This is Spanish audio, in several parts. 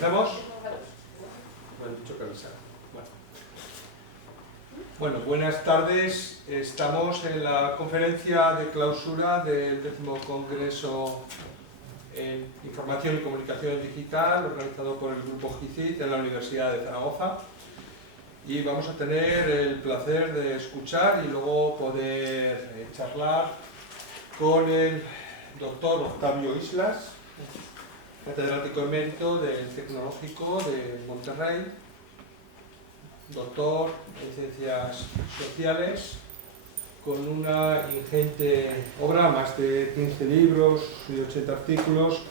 ¿Empezamos? Me han dicho que avisar. Bueno, buenas tardes. Estamos en la conferencia de clausura del 10º Congreso en Información y Comunicación Digital, organizado por el Grupo GICIT en la Universidad de Zaragoza. Y vamos a tener el placer de escuchar y luego poder charlar con el doctor Octavio Islas, catedrático emérito del Tecnológico de Monterrey, doctor en Ciencias Sociales, con una ingente obra, más de 15 libros y 80 artículos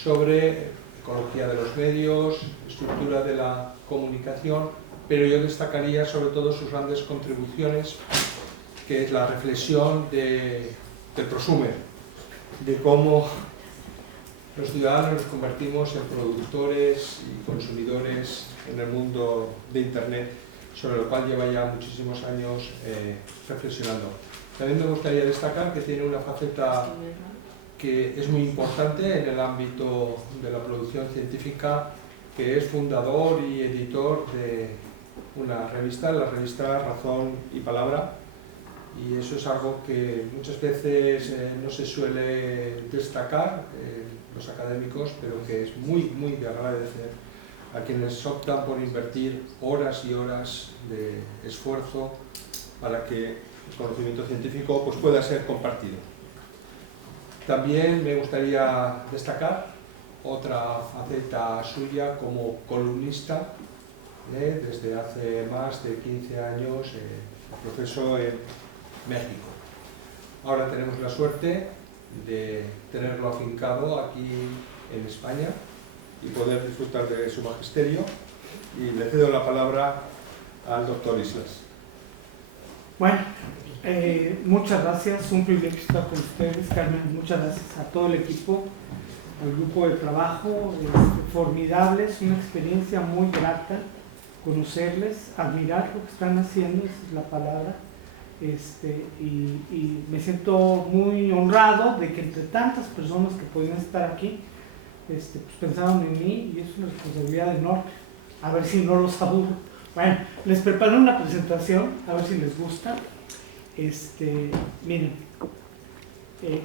sobre ecología de los medios, estructura de la comunicación, pero yo destacaría sobre todo sus grandes contribuciones, que es la reflexión del prosumer, de cómo los ciudadanos nos convertimos en productores y consumidores en el mundo de Internet, sobre lo cual lleva ya muchísimos años reflexionando. También me gustaría destacar que tiene una faceta que es muy importante en el ámbito de la producción científica, que es fundador y editor de una revista, la revista Razón y Palabra, y eso es algo que muchas veces no se suele destacar los académicos, pero que es muy de agradecer a quienes optan por invertir horas y horas de esfuerzo para que el conocimiento científico pues, pueda ser compartido. También me gustaría destacar otra faceta suya como columnista, desde hace más de 15 años, profesor en México. Ahora tenemos la suerte de tenerlo afincado aquí en España y poder disfrutar de su magisterio, y le cedo la palabra al doctor Islas. Bueno, muchas gracias, un privilegio estar con ustedes, Carmen. Muchas gracias a todo el equipo, al grupo de trabajo, formidables, una experiencia muy grata conocerles, admirar lo que están haciendo, esa es la palabra. Y me siento muy honrado de que entre tantas personas que podían estar aquí pues pensaron en mí, y es una responsabilidad enorme. A ver si no los aburro. Bueno, les preparé una presentación, a ver si les gusta. Miren,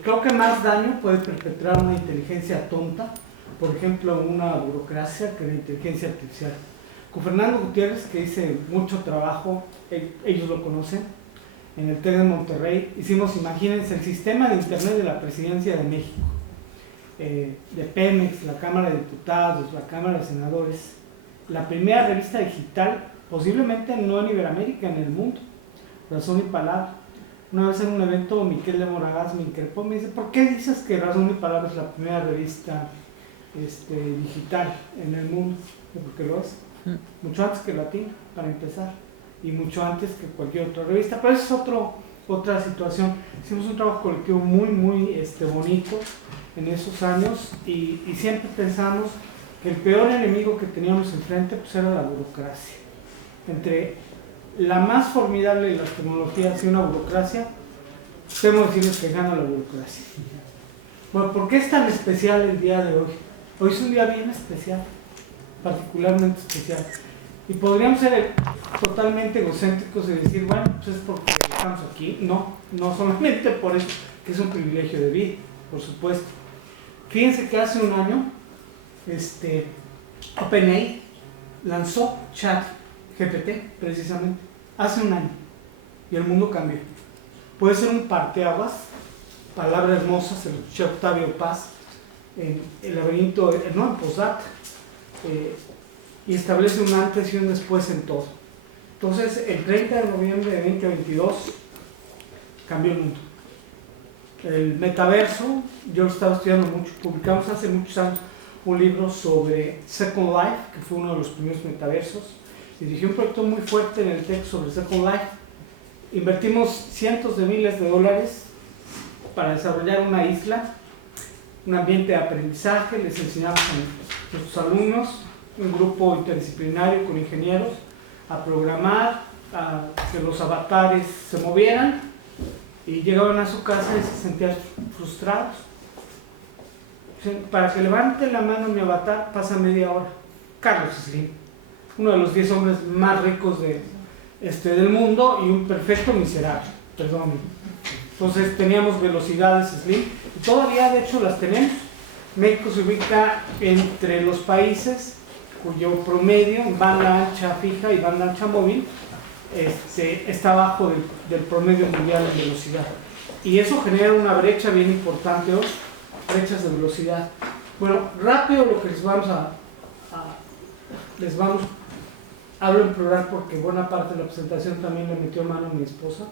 creo que más daño puede perpetrar una inteligencia tonta, por ejemplo una burocracia, que la inteligencia artificial. Con Fernando Gutiérrez, que hice mucho trabajo, ellos lo conocen, en el TEC de Monterrey, hicimos, imagínense, el sistema de Internet de la Presidencia de México, de Pemex, la Cámara de Diputados, la Cámara de Senadores, la primera revista digital, posiblemente no en Iberoamérica, en el mundo, Razón y Palabra. Una vez en un evento, Miquel de Moragas me increpó, me dice, ¿por qué dices que Razón y Palabra es la primera revista digital en el mundo? Porque lo es, mucho antes que Latina, para empezar, y mucho antes que cualquier otra revista, pero eso es otra situación. Hicimos un trabajo colectivo muy bonito en esos años, y siempre pensamos que el peor enemigo que teníamos enfrente pues era la burocracia. Entre la más formidable de las tecnologías y una burocracia, debemos decirles que gana la burocracia. Bueno, ¿por qué es tan especial el día de hoy? Hoy es un día bien especial, particularmente especial. Y podríamos ser totalmente egocéntricos y decir, bueno, pues es porque estamos aquí. No solamente por eso, que es un privilegio de vida, por supuesto. Fíjense que hace un año, OpenAI lanzó ChatGPT, precisamente, hace un año, y el mundo cambió. Puede ser un parteaguas, palabra hermosa, se lo escuché a Octavio Paz, en el laberinto, en Posdata, y establece un antes y un después en todo. Entonces, el 30 de noviembre de 2022 cambió el mundo. El metaverso, yo lo estaba estudiando mucho, publicamos hace muchos años un libro sobre Second Life, que fue uno de los primeros metaversos. Dirigí un proyecto muy fuerte en el TEC sobre Second Life. Invertimos cientos de miles de dólares para desarrollar una isla, un ambiente de aprendizaje. Les enseñamos a nuestros alumnos, un grupo interdisciplinario con ingenieros, a programar, a que los avatares se movieran, y llegaban a su casa y se sentían frustrados. Para que levante la mano mi avatar pasa media hora. Carlos Slim, uno de los 10 hombres más ricos del mundo y un perfecto miserable, perdón. Entonces teníamos velocidades Slim y todavía de hecho las tenemos. México se ubica entre los países cuyo promedio en banda ancha fija y banda ancha móvil está abajo del promedio mundial en velocidad. Y eso genera una brecha bien importante hoy, brechas de velocidad. Bueno, rápido lo que hablo en plural porque buena parte de la presentación también le metió mano a mi esposa.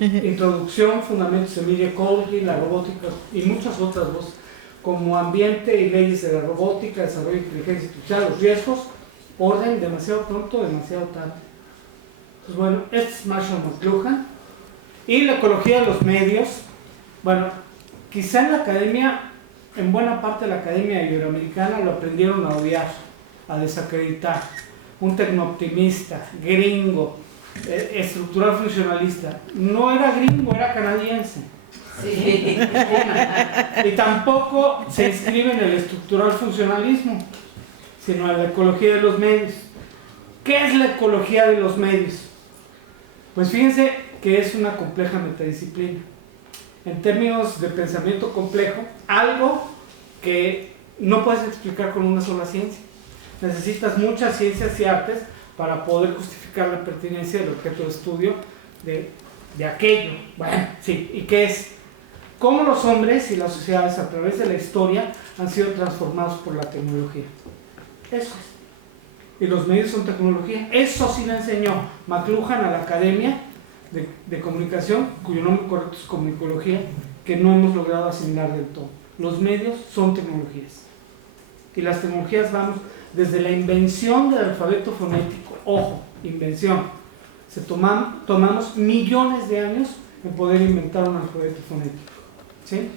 Introducción, fundamentos de Media Ecology, la robótica y muchas otras voces, como ambiente y leyes de la robótica, desarrollo de inteligencia artificial, los riesgos, orden, demasiado pronto, demasiado tarde. Pues bueno, este es Marshall McLuhan. Y la ecología de los medios. Bueno, quizá en la academia, en buena parte de la academia iberoamericana lo aprendieron a odiar, a desacreditar. Un tecnooptimista, gringo, estructural funcionalista. No era gringo, era canadiense. Sí. Y tampoco se inscribe en el estructural funcionalismo, sino en la ecología de los medios. ¿Qué es la ecología de los medios? Pues fíjense que es una compleja metadisciplina. En términos de pensamiento complejo, algo que no puedes explicar con una sola ciencia. Necesitas muchas ciencias y artes para poder justificar la pertinencia del objeto de estudio de aquello. Bueno, sí, ¿y qué es? Cómo los hombres y las sociedades a través de la historia han sido transformados por la tecnología. Eso es. Y los medios son tecnología. Eso sí le enseñó McLuhan a la Academia de Comunicación, cuyo nombre correcto es Comunicología, que no hemos logrado asimilar del todo. Los medios son tecnologías. Y las tecnologías vamos desde la invención del alfabeto fonético. Ojo, invención. Tomamos millones de años en poder inventar un alfabeto fonético, ¿sí?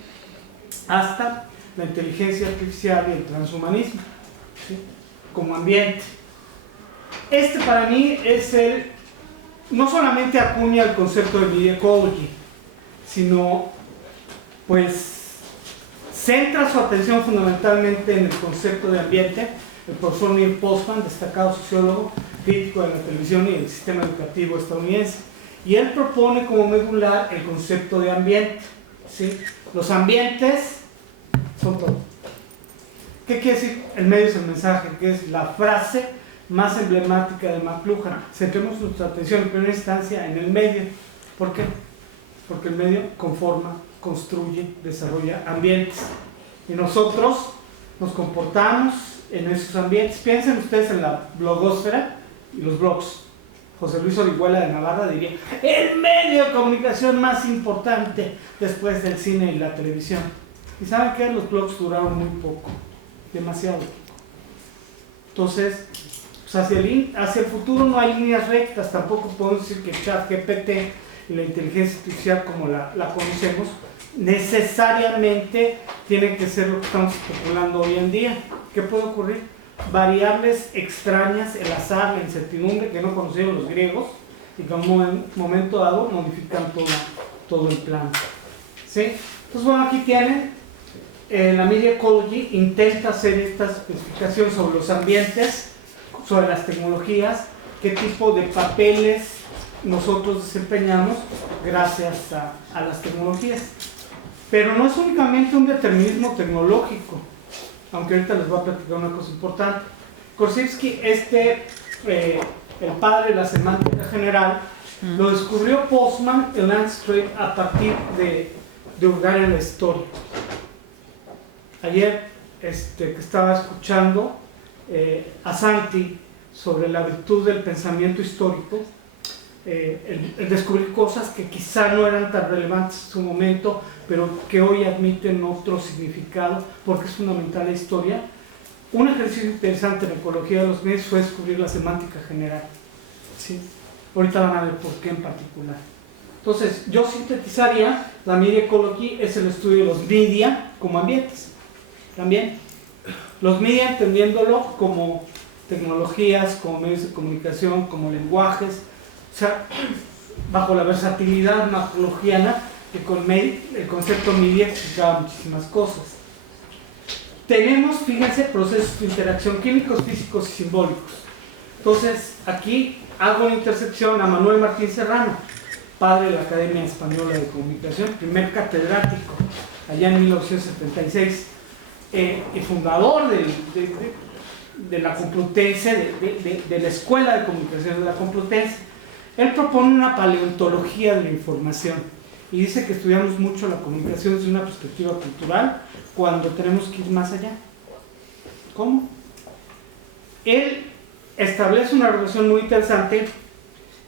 Hasta la inteligencia artificial y el transhumanismo, ¿sí? Como ambiente. Para mí es no solamente acuña el concepto de Media Ecology, sino pues centra su atención fundamentalmente en el concepto de ambiente. El profesor Neil Postman, destacado sociólogo, crítico de la televisión y del sistema educativo estadounidense, y él propone como medular el concepto de ambiente, ¿sí? Los ambientes son todo. ¿Qué quiere decir? El medio es el mensaje, que es la frase más emblemática de McLuhan. Centremos nuestra atención en primera instancia en el medio. ¿Por qué? Porque el medio conforma, construye, desarrolla ambientes. Y nosotros nos comportamos en esos ambientes. Piensen ustedes en la blogósfera y los blogs. José Luis Orihuela de Navarra diría: el medio de comunicación más importante después del cine y la televisión. ¿Y saben qué? Los blogs duraron muy poco, demasiado poco. Entonces, pues hacia el futuro no hay líneas rectas. Tampoco podemos decir que ChatGPT y la inteligencia artificial como la conocemos necesariamente tiene que ser lo que estamos especulando hoy en día. ¿Qué puede ocurrir? Variables extrañas, el azar, la incertidumbre que no conocieron los griegos y que en un momento dado modifican todo el plan, ¿sí? Entonces, bueno, aquí tienen la Media Ecology intenta hacer esta especificación sobre los ambientes, sobre las tecnologías, qué tipo de papeles nosotros desempeñamos gracias a las tecnologías. Pero no es únicamente un determinismo tecnológico, aunque ahorita les voy a platicar una cosa importante. Korzybski, el padre de la semántica general, lo descubrió Postman en Landstream a partir de hurgar en la historia. Ayer que estaba escuchando a Santi sobre la virtud del pensamiento histórico, el descubrir cosas que quizá no eran tan relevantes en su momento, pero que hoy admiten otro significado porque es fundamental la historia. Un ejercicio interesante en la ecología de los medios fue descubrir la semántica general, ¿sí? Ahorita van a ver por qué en particular. Entonces, yo sintetizaría: la Media Ecology es el estudio de los media como ambientes. También los media entendiéndolo como tecnologías, como medios de comunicación, como lenguajes, o sea, bajo la versatilidad macrologiana que con el concepto media explicaba muchísimas cosas. tenemos, fíjense, procesos de interacción químicos, físicos y simbólicos. Entonces, aquí hago una intersección a Manuel Martín Serrano, padre de la Academia Española de Comunicación, primer catedrático allá en 1976, y fundador de la Complutense, de la Escuela de Comunicación de la Complutense. Él propone una paleontología de la información y dice que estudiamos mucho la comunicación desde una perspectiva cultural cuando tenemos que ir más allá. ¿Cómo? Él establece una relación muy interesante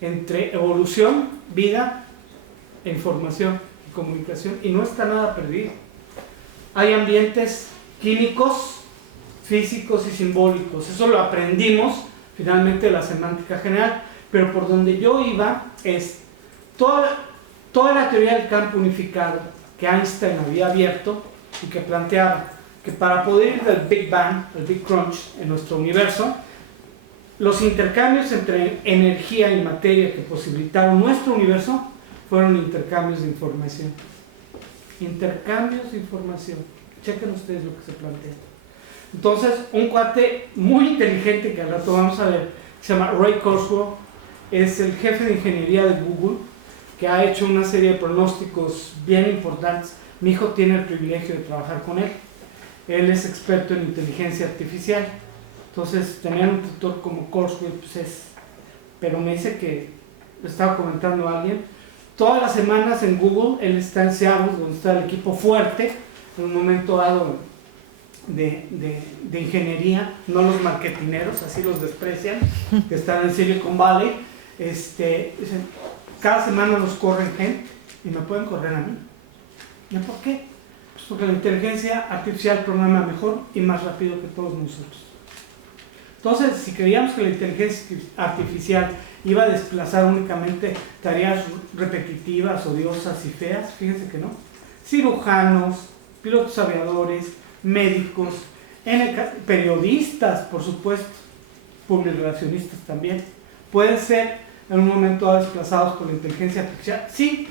entre evolución, vida, información y comunicación, y no está nada perdido. Hay ambientes químicos, físicos y simbólicos. Eso lo aprendimos finalmente de la semántica general, pero por donde yo iba es toda la teoría del campo unificado que Einstein había abierto y que planteaba que para poder ir del Big Bang, el Big Crunch en nuestro universo, los intercambios entre energía y materia que posibilitaron nuestro universo fueron intercambios de información. Intercambios de información. Chequen ustedes lo que se plantea. Entonces, un cuate muy inteligente que al rato vamos a ver, se llama Ray Kurzweil, es el jefe de ingeniería de Google, que ha hecho una serie de pronósticos bien importantes. Mi hijo tiene el privilegio de trabajar con él. Él es experto en inteligencia artificial. Entonces, tener un tutor como Kurzweil, pues es... Pero me dice que, le estaba comentando a alguien, todas las semanas en Google, él está en Seattle, donde está el equipo fuerte, en un momento dado de ingeniería, no los marketineros, así los desprecian, que están en Silicon Valley. Dicen, cada semana nos corren gente y me pueden correr a mí. ¿Y por qué? Pues porque la inteligencia artificial programa mejor y más rápido que todos nosotros. Entonces, si creíamos que la inteligencia artificial iba a desplazar únicamente tareas repetitivas, odiosas y feas, fíjense que no. Cirujanos, pilotos aviadores, médicos, periodistas, por supuesto, publirelacionistas también, pueden ser en un momento dado desplazados por la inteligencia artificial. Sí,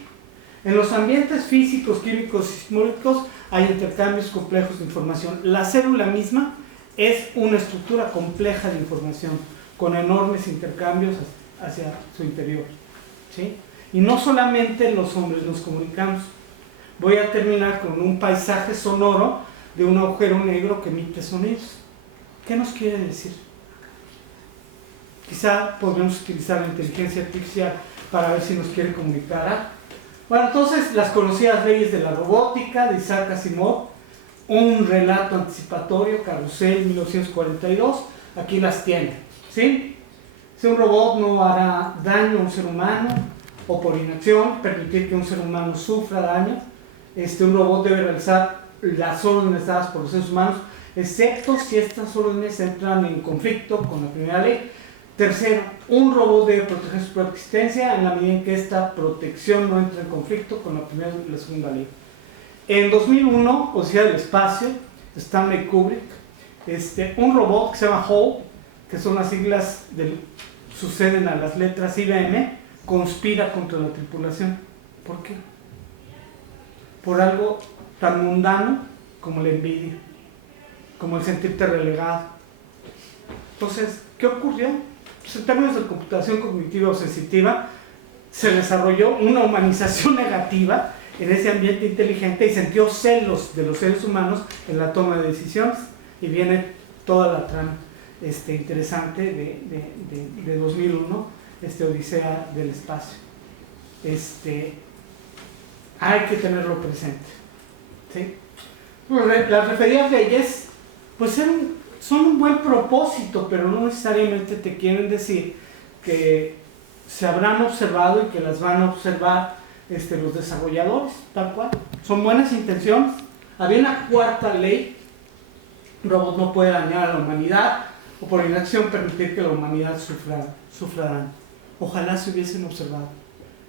en los ambientes físicos, químicos y simbólicos hay intercambios complejos de información. La célula misma es una estructura compleja de información con enormes intercambios hacia su interior, ¿sí? Y no solamente los hombres nos comunicamos. Voy a terminar con un paisaje sonoro de un agujero negro que emite sonidos. ¿Qué nos quiere decir? Quizá podríamos utilizar la inteligencia artificial para ver si nos quiere comunicar algo. Bueno, entonces, las conocidas leyes de la robótica de Isaac Asimov, un relato anticipatorio, Carrusel, 1942, aquí las tienen, ¿sí? Si un robot no hará daño a un ser humano, o por inacción, permitir que un ser humano sufra daño, un robot debe realizar las órdenes dadas por los seres humanos, excepto si estas órdenes entran en conflicto con la primera ley. Tercero, un robot debe proteger su propia existencia en la medida en que esta protección no entre en conflicto con la primera y la segunda ley. En 2001, Odisea del Espacio, Stanley Kubrick, un robot que se llama HAL, que son las siglas suceden a las letras IBM, conspira contra la tripulación. ¿Por qué? Por algo tan mundano como la envidia, como el sentirte relegado. Entonces, ¿qué ocurrió? Pues en términos de computación cognitiva o sensitiva, se desarrolló una humanización negativa en ese ambiente inteligente y sintió celos de los seres humanos en la toma de decisiones. Y viene toda la trama interesante de 2001, Odisea del Espacio. Hay que tenerlo presente, ¿sí? Las referidas leyes pues son un buen propósito, pero no necesariamente te quieren decir que se habrán observado y que las van a observar los desarrolladores, tal cual. Son buenas intenciones. Había una cuarta ley: un robot no puede dañar a la humanidad o por inacción permitir que la humanidad sufra daño. Ojalá se hubiesen observado.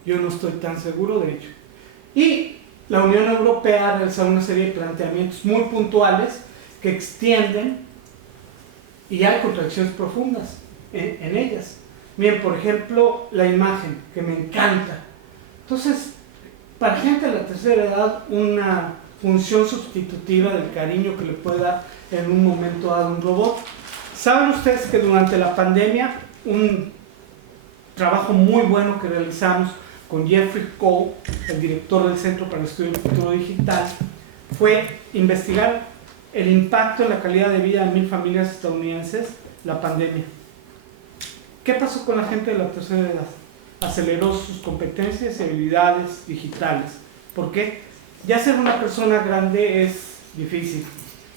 Yo no estoy tan seguro de ello. Y la Unión Europea ha realizado una serie de planteamientos muy puntuales que extienden, y hay contradicciones profundas en ellas. Miren, por ejemplo, la imagen, que me encanta. Entonces, para gente de la tercera edad, una función sustitutiva del cariño que le puede dar en un momento dado un robot. ¿Saben ustedes que durante la pandemia un trabajo muy bueno que realizamos con Jeffrey Cole, el director del Centro para el Estudio del Futuro Digital, fue investigar el impacto en la calidad de vida de 1000 familias estadounidenses, la pandemia? ¿Qué pasó con la gente de la tercera edad? Aceleró sus competencias y habilidades digitales. ¿Por qué? Ya ser una persona grande es difícil,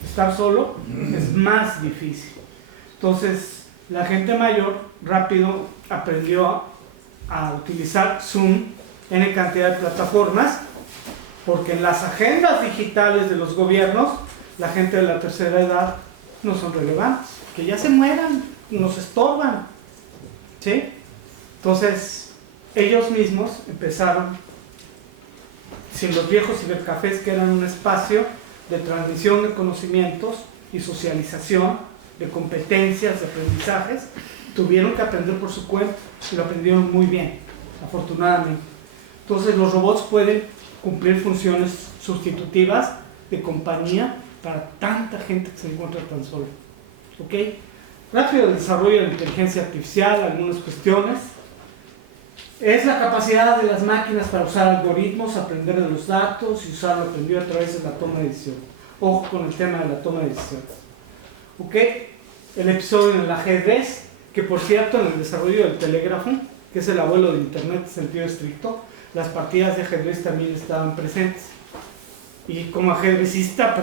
estar solo es más difícil. Entonces, la gente mayor rápido aprendió a utilizar Zoom en cantidad de plataformas, porque en las agendas digitales de los gobiernos, la gente de la tercera edad no son relevantes, que ya se mueran, nos estorban, ¿sí? Entonces, ellos mismos empezaron, sin los viejos cibercafés, que eran un espacio de transmisión de conocimientos y socialización, de competencias, de aprendizajes, tuvieron que aprender por su cuenta y lo aprendieron muy bien, afortunadamente. Entonces los robots pueden cumplir funciones sustitutivas de compañía para tanta gente que se encuentra tan sola. ¿Ok? Rápido desarrollo de la inteligencia artificial, algunas cuestiones. Es la capacidad de las máquinas para usar algoritmos, aprender de los datos y usar lo aprendido a través de la toma de decisiones. Ojo con el tema de la toma de decisiones. ¿Ok? El episodio en el ajedrez, que por cierto en el desarrollo del telégrafo, que es el abuelo de internet en sentido estricto, las partidas de ajedrez también estaban presentes. Y como ajedrecista,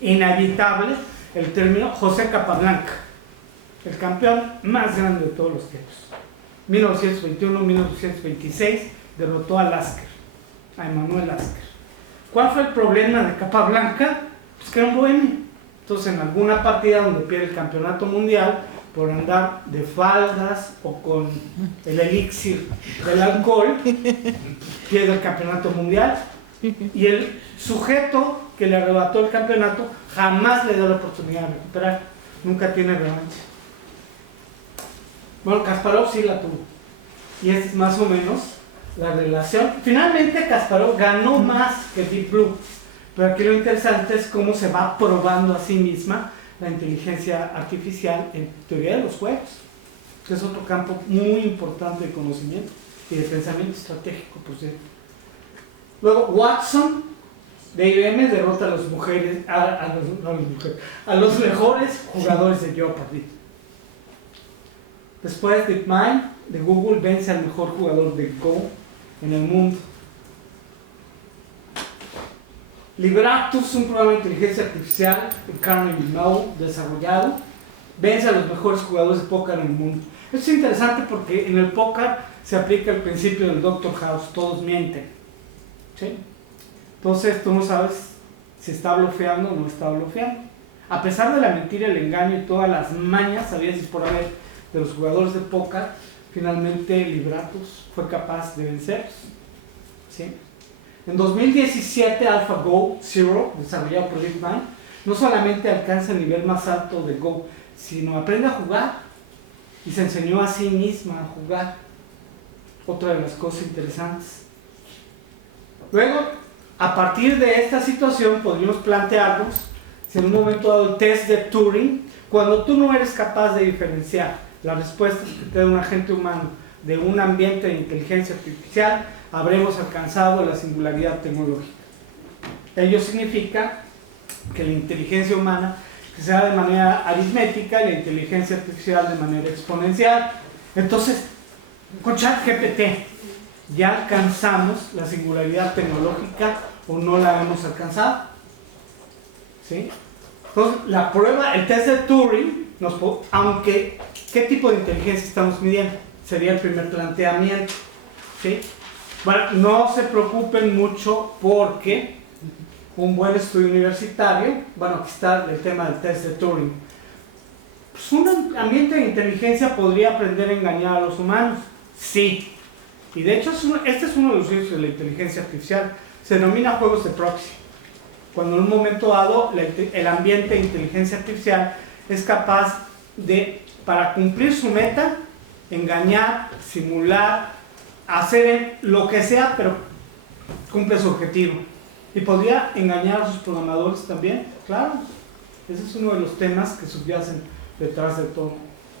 inevitable el término José Capablanca, el campeón más grande de todos los tiempos. 1921-1926 derrotó a Lasker, a Emanuel Lasker. ¿Cuál fue el problema de Capablanca? Pues que era un bohemio. Entonces, en alguna partida donde pierde el campeonato mundial, por andar de faldas o con el elixir del alcohol, pierde el campeonato mundial. Y el sujeto que le arrebató el campeonato jamás le dio la oportunidad de recuperar. Nunca tiene revancha. Bueno, Kasparov sí la tuvo. Y esta es más o menos la relación. Finalmente Kasparov ganó más que Deep Blue. Pero aquí lo interesante es cómo se va probando a sí misma la inteligencia artificial en teoría de los juegos, que es otro campo muy importante de conocimiento y de pensamiento estratégico, por cierto. Luego, Watson de IBM derrota a los mejores jugadores de Jeopardy. Después, DeepMind de Google vence al mejor jugador de Go en el mundo. Libratus, un programa de inteligencia artificial de Carnegie Mellon desarrollado, vence a los mejores jugadores de póker en el mundo. Esto es interesante porque en el póker se aplica el principio del Dr. House, todos mienten, ¿sí? Entonces tú no sabes si está blofeando o no está blofeando. A pesar de la mentira, el engaño y todas las mañas habidas y por haber de los jugadores de póker, finalmente Libratus fue capaz de vencerlos, ¿sí? En 2017, AlphaGo Zero, desarrollado por DeepMind, no solamente alcanza el nivel más alto de Go, sino aprende a jugar y se enseñó a sí misma a jugar. Otra de las cosas interesantes. Luego, a partir de esta situación, podríamos plantearnos si en un momento dado el test de Turing, cuando tú no eres capaz de diferenciar las respuestas que te da un agente humano de un ambiente de inteligencia artificial, habremos alcanzado la singularidad tecnológica. Ello significa que la inteligencia humana que se da de manera aritmética y la inteligencia artificial de manera exponencial. Entonces, con ChatGPT ya alcanzamos la singularidad tecnológica o no la hemos alcanzado, ¿sí? Entonces, la prueba, el test de Turing, aunque, ¿qué tipo de inteligencia estamos midiendo? Sería el primer planteamiento, ¿sí? Bueno, no se preocupen mucho porque un buen estudio universitario, bueno, aquí está el tema del test de Turing. Pues un ambiente de inteligencia podría aprender a engañar a los humanos, sí. Y de hecho, este es uno de los usos de la inteligencia artificial, se denomina juegos de proxy. Cuando en un momento dado el ambiente de inteligencia artificial es capaz de, para cumplir su meta, engañar, simular, hacer lo que sea, pero cumple su objetivo. Y podría engañar a sus programadores también, claro. Ese es uno de los temas que subyacen detrás de todo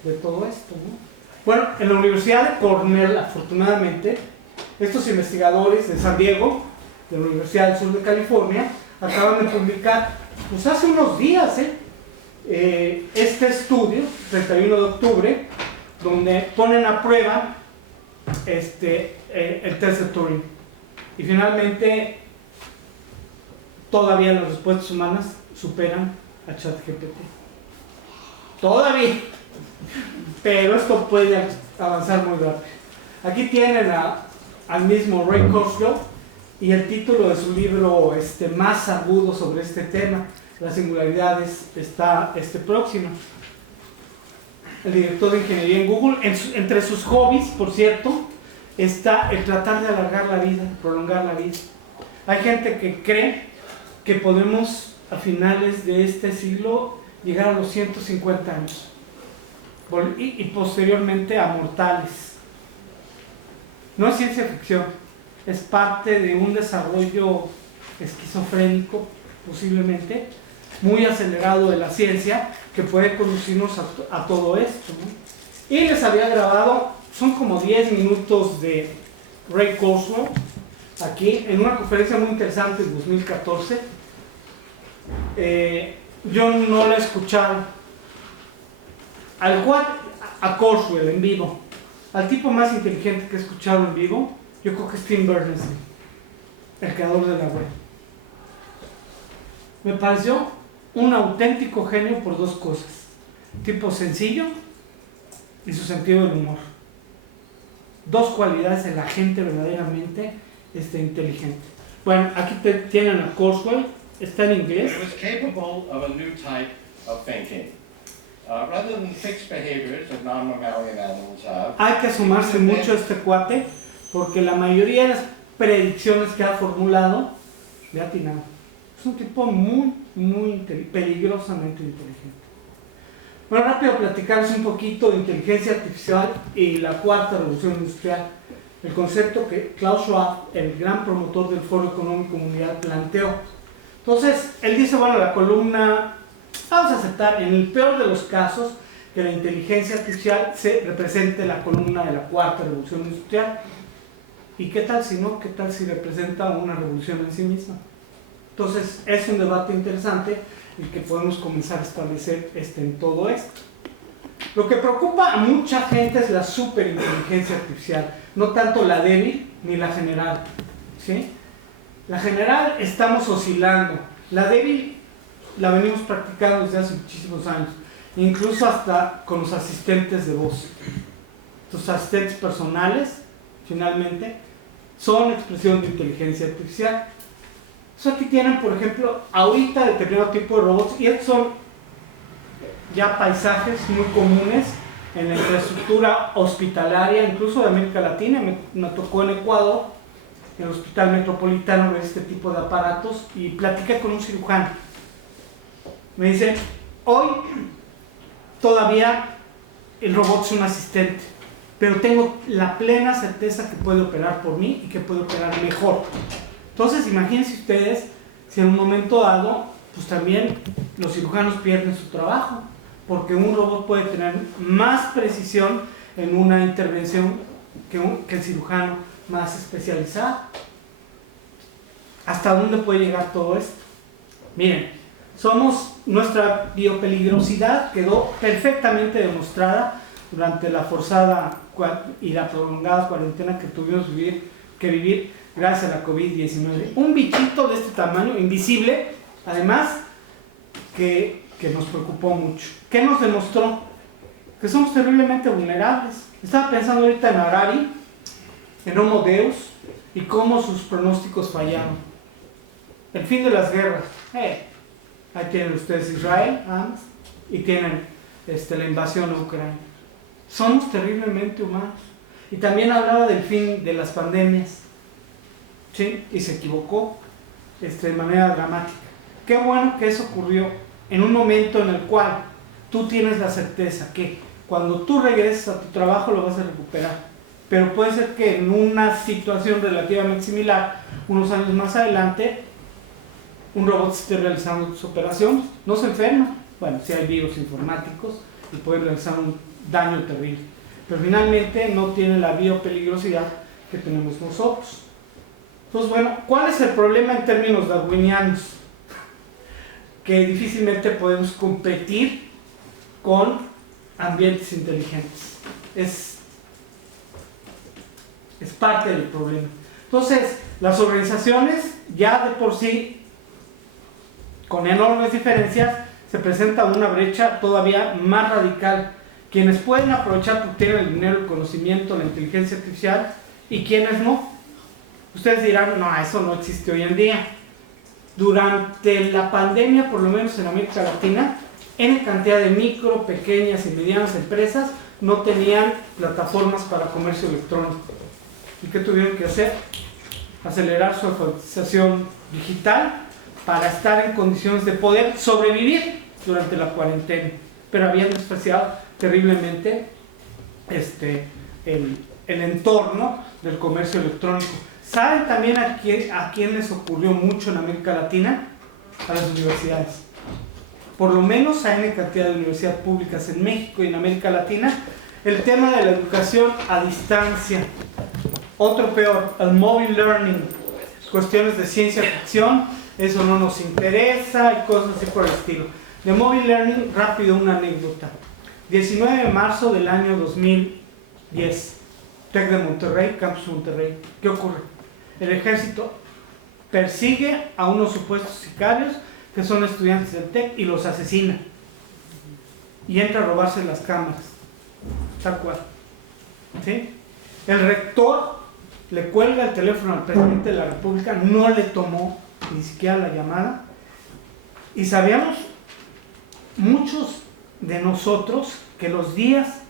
esto, ¿no? Bueno, en la Universidad de Cornell, afortunadamente, estos investigadores de San Diego, de la Universidad del Sur de California, acaban de publicar, pues hace unos días, este estudio, 31 de octubre, donde ponen a prueba el test de Turing. Y finalmente, todavía las respuestas humanas superan a ChatGPT. Todavía. Pero esto puede avanzar muy rápido. Aquí tienen al mismo Ray Kurzweil y el título de su libro más agudo sobre este tema, las singularidades, está próximo. El director de ingeniería en Google, entre sus hobbies, por cierto, está el tratar de alargar la vida, prolongar la vida. Hay gente que cree que podemos a finales de este siglo llegar a los 150 años y posteriormente a mortales. No es ciencia ficción, es parte de un desarrollo esquizofrénico, posiblemente, muy acelerado de la ciencia, que puede conducirnos a todo esto, ¿no? Y les había grabado, son como 10 minutos de Ray Kurzweil, aquí, en una conferencia muy interesante en 2014. Yo no la he escuchado. A Kurzweil en vivo, al tipo más inteligente que he escuchado en vivo, yo creo que es Tim Berners-Lee, el creador de la web. Me pareció un auténtico genio por dos cosas: tipo sencillo y su sentido del humor. Dos cualidades de la gente verdaderamente inteligente. Bueno, aquí tienen a Kurzweil, está en inglés. It was capable of a new type of thinking. Rather than fixed behaviors that non-mammalian animals have. Hay que sumarse mucho a este cuate, porque la mayoría de las predicciones que ha formulado le ha atinado. Es un tipo muy peligrosamente inteligente. Bueno, rápido platicarles un poquito de inteligencia artificial y la cuarta revolución industrial. El concepto que Klaus Schwab, el gran promotor del Foro Económico Mundial, planteó. Entonces, él dice, bueno, la columna, vamos a aceptar, en el peor de los casos, que la inteligencia artificial se represente la columna de la cuarta revolución industrial. ¿Y qué tal si no? ¿Qué tal si representa una revolución en sí misma? Entonces, es un debate interesante el que podemos comenzar a establecer en todo esto. Lo que preocupa a mucha gente es la superinteligencia artificial, no tanto la débil ni la general, ¿sí? La general estamos oscilando, la débil la venimos practicando desde hace muchísimos años, incluso hasta con los asistentes de voz. Tus asistentes personales, finalmente, son expresión de inteligencia artificial. Entonces aquí tienen, por ejemplo, ahorita determinado tipo de robots, y estos son ya paisajes muy comunes en la infraestructura hospitalaria, incluso de América Latina. Me tocó en Ecuador, en el Hospital Metropolitano, ver este tipo de aparatos, y platiqué con un cirujano. Me dice, hoy todavía el robot es un asistente, pero tengo la plena certeza que puede operar por mí y que puede operar mejor. Entonces, imagínense ustedes si en un momento dado, pues también los cirujanos pierden su trabajo, porque un robot puede tener más precisión en una intervención que el cirujano más especializado. ¿Hasta dónde puede llegar todo esto? Miren, nuestra biopeligrosidad quedó perfectamente demostrada durante la forzada y la prolongada cuarentena que tuvimos que vivir gracias a la COVID-19. Un bichito de este tamaño, invisible, además, que nos preocupó mucho. ¿Qué nos demostró? Que somos terriblemente vulnerables. Estaba pensando ahorita en Harari, en Homo Deus, y cómo sus pronósticos fallaron. El fin de las guerras. Ahí tienen ustedes Israel, Hamas, y tienen la invasión a Ucrania. Somos terriblemente humanos. Y también hablaba del fin de las pandemias, ¿sí? Y se equivocó de manera dramática. Qué bueno que eso ocurrió en un momento en el cual tú tienes la certeza que cuando tú regreses a tu trabajo lo vas a recuperar. Pero puede ser que en una situación relativamente similar, unos años más adelante, un robot esté realizando sus operaciones, no se enferma. Bueno, si hay virus informáticos y pueden realizar un daño terrible, pero finalmente no tiene la biopeligrosidad que tenemos nosotros. Entonces, bueno, ¿cuál es el problema en términos darwinianos? Que difícilmente podemos competir con ambientes inteligentes. Es parte del problema. Entonces, las organizaciones ya de por sí, con enormes diferencias, se presenta una brecha todavía más radical. Quienes pueden aprovechar porque tienen el dinero, el conocimiento, la inteligencia artificial, y quienes no. Ustedes dirán, no, eso no existe hoy en día. Durante la pandemia, por lo menos en América Latina, en cantidad de micro, pequeñas y medianas empresas no tenían plataformas para comercio electrónico. ¿Y qué tuvieron que hacer? Acelerar su alfabetización digital para estar en condiciones de poder sobrevivir durante la cuarentena. Pero habían despreciado terriblemente el entorno del comercio electrónico. ¿Saben también a quién les ocurrió mucho en América Latina? A las universidades. Por lo menos a N cantidad de universidades públicas en México y en América Latina, el tema de la educación a distancia. Otro peor, el mobile learning, cuestiones de ciencia ficción, eso no nos interesa y cosas así por el estilo. De mobile learning, rápido una anécdota. 19 de marzo del año 2010, TEC de Monterrey, Campus Monterrey. ¿Qué ocurre? El ejército persigue a unos supuestos sicarios que son estudiantes del TEC y los asesina. Y entra a robarse las cámaras. Tal cual. ¿Sí? El rector le cuelga el teléfono al presidente de la República, no le tomó ni siquiera la llamada. Y sabíamos muchos de nosotros que los días